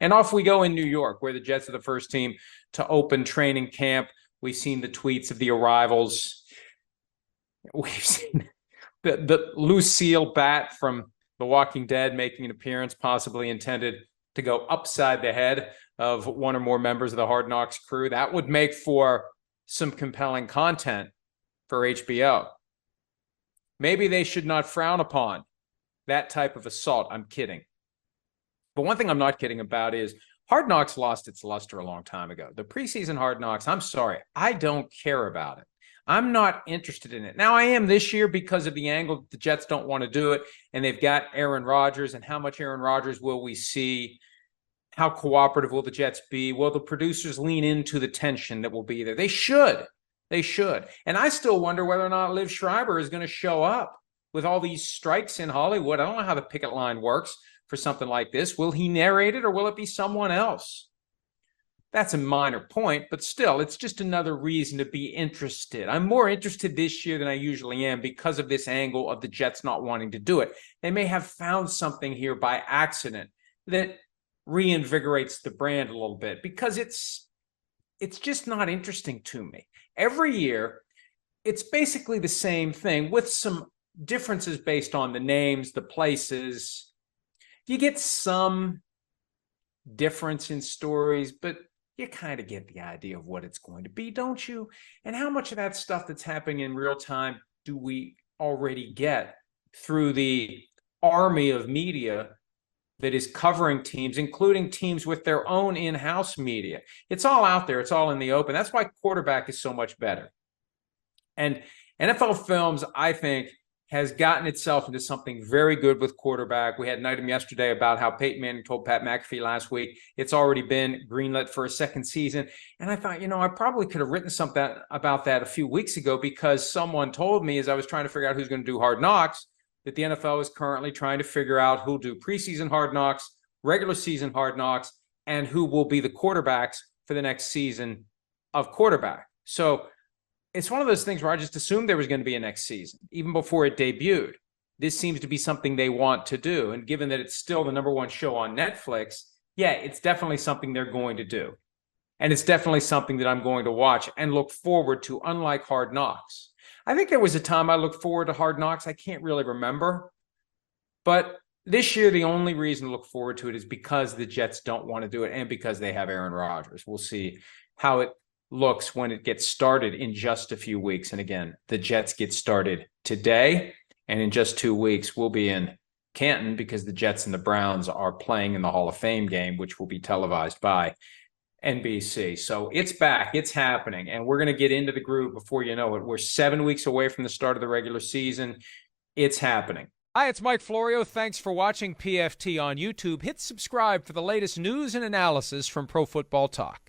And off we go in New York, where the Jets are the first team to open training camp. We've seen the tweets of the arrivals. We've seen the Lucille bat from The Walking Dead making an appearance, possibly intended to go upside the head of one or more members of the Hard Knocks crew. That would make for some compelling content for HBO. Maybe they should not frown upon that type of assault. I'm kidding. But one thing I'm not kidding about is Hard Knocks lost its luster a long time ago. The preseason Hard Knocks, I'm sorry, I don't care about it. I'm not interested in it. Now, I am this year because of the angle that the Jets don't want to do it, and they've got Aaron Rodgers, and how much Aaron Rodgers will we see? How cooperative will the Jets be? Will the producers lean into the tension that will be there? They should. They should. And I still wonder whether or not Liv Schreiber is going to show up with all these strikes in Hollywood. I don't know how the picket line works for something like this. Will he narrate it, or will it be someone else? That's a minor point, but still, it's just another reason to be interested. I'm more interested this year than I usually am because of this angle of the Jets not wanting to do it. They may have found something here by accident that reinvigorates the brand a little bit, because it's just not interesting to me. Every year, it's basically the same thing with some differences based on the names, the places. You get some difference in stories, but you kind of get the idea of what it's going to be, don't you? And how much of that stuff that's happening in real time do we already get through the army of media that is covering teams, including teams with their own in-house media? It's all out there. It's all in the open. That's why quarterback is so much better. And NFL Films, I think, has gotten itself into something very good with quarterback. We had an item yesterday about how Peyton Manning told Pat McAfee last week it's already been greenlit for a second season. And I thought, I probably could have written something about that a few weeks ago, because someone told me, as I was trying to figure out who's going to do Hard Knocks, that the NFL is currently trying to figure out who'll do preseason Hard Knocks, regular season Hard Knocks, and who will be the quarterbacks for the next season of quarterback. So it's one of those things where I just assumed there was going to be a next season, even before it debuted. This seems to be something they want to do. And given that it's still the #1 show on Netflix, yeah, it's definitely something they're going to do. And it's definitely something that I'm going to watch and look forward to, unlike Hard Knocks. I think there was a time I looked forward to Hard Knocks. I can't really remember. But this year, the only reason to look forward to it is because the Jets don't want to do it, and because they have Aaron Rodgers. We'll see how it looks when it gets started in just a few weeks. And again, the Jets get started today, and in just 2 weeks, we'll be in Canton because the Jets and the Browns are playing in the Hall of Fame game, which will be televised by NBC. So it's back, it's happening, and we're going to get into the groove before you know it. We're 7 weeks away from the start of the regular season. It's happening. Hi, it's Mike Florio. Thanks for watching PFT on YouTube. Hit subscribe for the latest news and analysis from Pro Football Talk.